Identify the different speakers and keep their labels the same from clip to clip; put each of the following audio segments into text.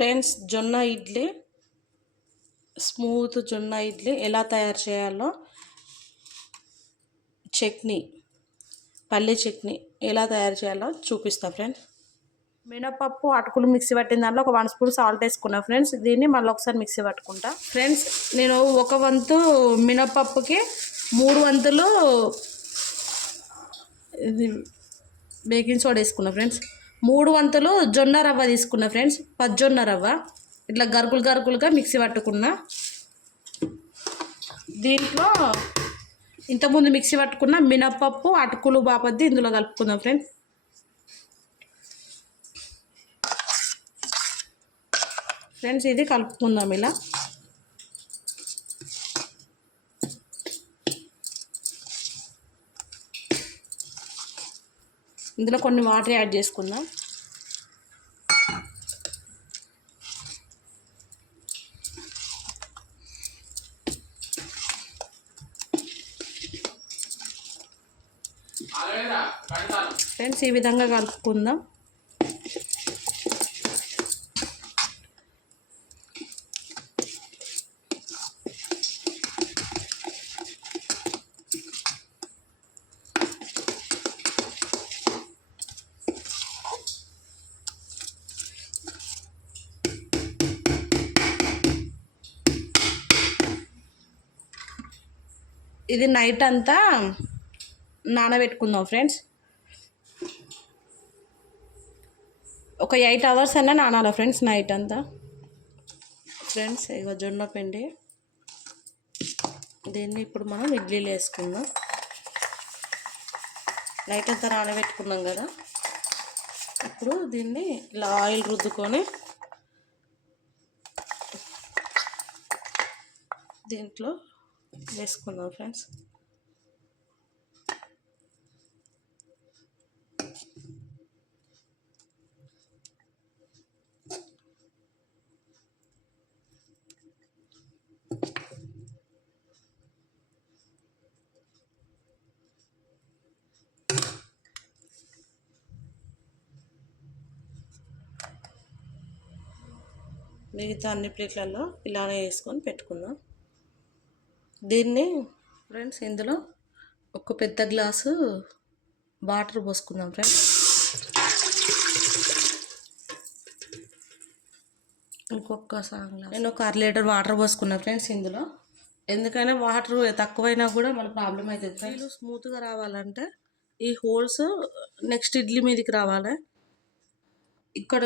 Speaker 1: Friends జొన్న idli smooth జొన్న ఇడ్లీ ఎలా తయారు చేయాలో చట్నీ పల్లె చట్నీ ఎలా తయారు చేయాలో చూపిస్తా ఫ్రెండ్స్. మినపప్పు అటుకులు మిక్సీ పట్టిన దాంట్లో ఒక వన్ స్పూన్ సాల్ట్ వేసుకున్నా ఫ్రెండ్స్. దీన్ని మళ్ళీ ఒకసారి మిక్సీ పట్టుకుంటా. ఫ్రెండ్స్ నేను ఒక వంతు మినపప్పుకి మూడు వంతులు ఇది బేకింగ్ సోడా వేసుకున్నా ఫ్రెండ్స్. మూడు వంతులు జొన్న రవ్వ తీసుకున్న ఫ్రెండ్స్. పజ్జొన్న రవ్వ. ఇట్లా గరుకులు గరుకులుగా మిక్సీ పట్టుకున్నా. దీంట్లో ఇంతకుముందు మిక్సీ పట్టుకున్న మినపప్పు అటుకులు బాపద్ది ఇందులో కలుపుకుందాం ఫ్రెండ్స్. ఫ్రెండ్స్ ఇది కలుపుకుందాం ఇలా. ఇందులో కొన్ని వాటర్ యాడ్ చేసుకుందాం. ఫ్రెండ్స్ ఈ విధంగా కలుపుకుందాం. ఇది నైట్ అంతా నానబెట్టుకుందాం ఫ్రెండ్స్ ఒక ఎయిట్ అవర్స్ అయినా నానాలి ఫ్రెండ్స్ నైట్ అంతా. ఫ్రెండ్స్ ఇక జొన్న పిండి. దీన్ని ఇప్పుడు మనం ఇడ్లీలు వేసుకుందాం. నైట్ అంతా నానబెట్టుకున్నాం కదా. ఇప్పుడు దీన్ని ఇలా ఆయిల్ రుద్దుకొని దీంట్లో వేసుకుందాం ఫ్రెండ్స్ మిగతా అన్ని ప్లేట్లలో ఇలానే వేసుకొని పెట్టుకుందాం దీన్ని ఫ్రెండ్స్ ఇందులో ఒక పెద్ద గ్లాసు వాటర్ పోసుకుందాం ఫ్రెండ్స్. ఇంకొక సాంగ్ నేను ఒక అర లీటర్ వాటర్ పోసుకున్నా ఫ్రెండ్స్ ఇందులో. ఎందుకైనా వాటర్ తక్కువైనా కూడా మన ప్రాబ్లం అవుతుంది ఫ్రెండ్స్. స్మూత్గా రావాలంటే ఈ హోల్స్ నెక్స్ట్ ఇడ్లీ మీదకి రావాలి. ఇక్కడ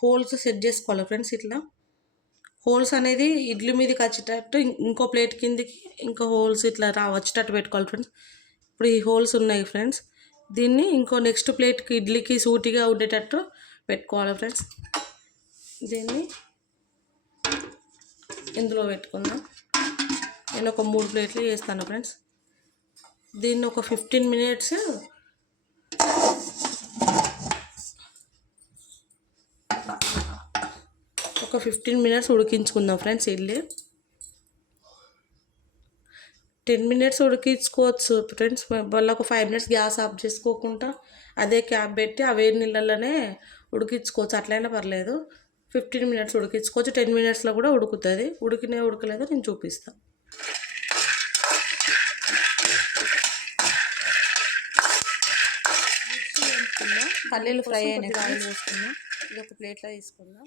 Speaker 1: హోల్స్ సెట్ చేసుకోవాలి ఫ్రెండ్స్ ఇట్లా. హోల్స్ అనేది ఇడ్లీ మీదకి వచ్చేటట్టు ఇంకో ప్లేట్ కిందికి ఇంకో హోల్స్ ఇట్లా రా వచ్చేటట్టు పెట్టుకోవాలి ఫ్రెండ్స్ ఇప్పుడు ఈ హోల్స్ ఉన్నాయి ఫ్రెండ్స్ దీన్ని ఇంకో నెక్స్ట్ ప్లేట్కి ఇడ్లీకి సూటిగా ఉండేటట్టు పెట్టుకోవాలి ఫ్రెండ్స్ దీన్ని ఇందులో పెట్టుకుందాం. నేను ఒక మూడు ప్లేట్లు చేస్తాను ఫ్రెండ్స్ దీన్ని ఒక ఫిఫ్టీన్ మినిట్స్ ఒక ఫిఫ్టీన్ మినిట్స్ ఉడికించుకుందాం ఫ్రెండ్స్ ఇడ్లీ. టెన్ మినిట్స్ ఉడికించుకోవచ్చు ఫ్రెండ్స్ మళ్ళీ ఒక ఫైవ్ మినిట్స్ గ్యాస్ ఆఫ్ చేసుకోకుండా అదే క్యాప్ పెట్టి ఆ వేడి నీళ్ళలోనే ఉడికించుకోవచ్చు. అట్లయినా పర్లేదు. Fifteen minutes ఉడికించుకోవచ్చు. టెన్ మినిట్స్లో కూడా ఉడుకుతుంది. ఉడికినే ఉడకలేదో నేను చూపిస్తాను పల్లీలు ఫ్రై అయినాయి వేసుకుందాం. ఇది ఒక ప్లేట్లో తీసుకుందాం.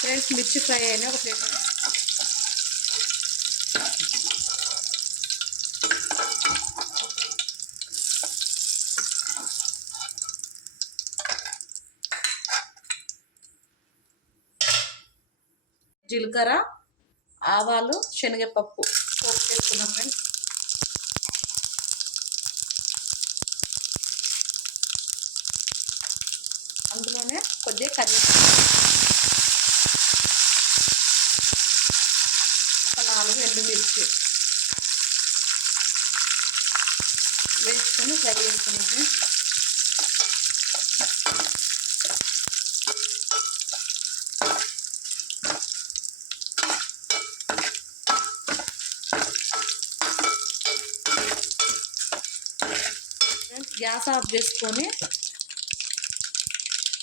Speaker 2: ఫ్రెండ్స్ మిర్చి ఫ్రై అయినా ఒక ప్లేట్ జీలకర్ర ఆవాలు శనగపప్పు. పోపు చేసుకున్నాం ఫ్రెండ్స్. అందులోనే కొద్దిగా కరివేపాకు ఒక నాలుగు ఎండుమిర్చి వేసుకొని ఫ్రై చేసుకున్నాము గ్యాస్ ఆఫ్ చేసుకొని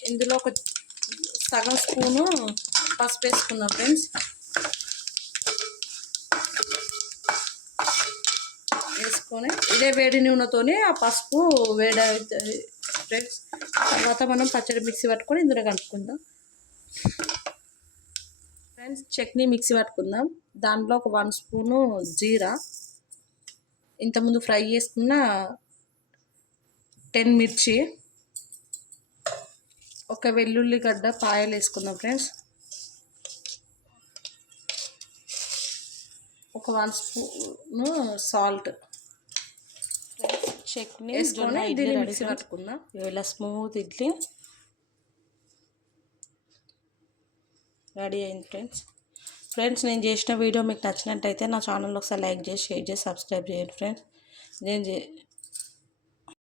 Speaker 2: ఇందులో ఒక సగం స్పూను పసుపు వేసుకుందాం ఫ్రెండ్స్. వేసుకొని ఇదే వేడి నూనెతోనే ఆ పసుపు వేడి అవుతుంది ఫ్రెండ్స్. తర్వాత మనం పచ్చడి మిక్సీ పట్టుకొని ఇందులో కలుపుకుందాం. ఫ్రెండ్స్ చట్నీ మిక్సీ పట్టుకుందాం. దాంట్లో ఒక వన్ స్పూను జీరా. ఇంతకుముందు ఫ్రై చేసుకున్న టెన్ మిర్చి. ఒక వెల్లుల్లి గడ్డ పాయలు వేసుకుందాం ఫ్రెండ్స్ ఒక వన్ స్పూన్ సాల్ట్
Speaker 1: చట్నీ
Speaker 2: వేసుకొని దీన్ని మిక్సీ పట్టుకుందాం.
Speaker 1: ఇలా స్మూత్ ఇడ్లీ. రెడీ అయింది ఫ్రెండ్స్ ఫ్రెండ్స్ నేను చేసిన వీడియో మీకు నచ్చినట్టయితే నా ఛానల్ ఒకసారి లైక్ చేసి షేర్ చేసి సబ్స్క్రైబ్ చేయండి ఫ్రెండ్స్ నేను చే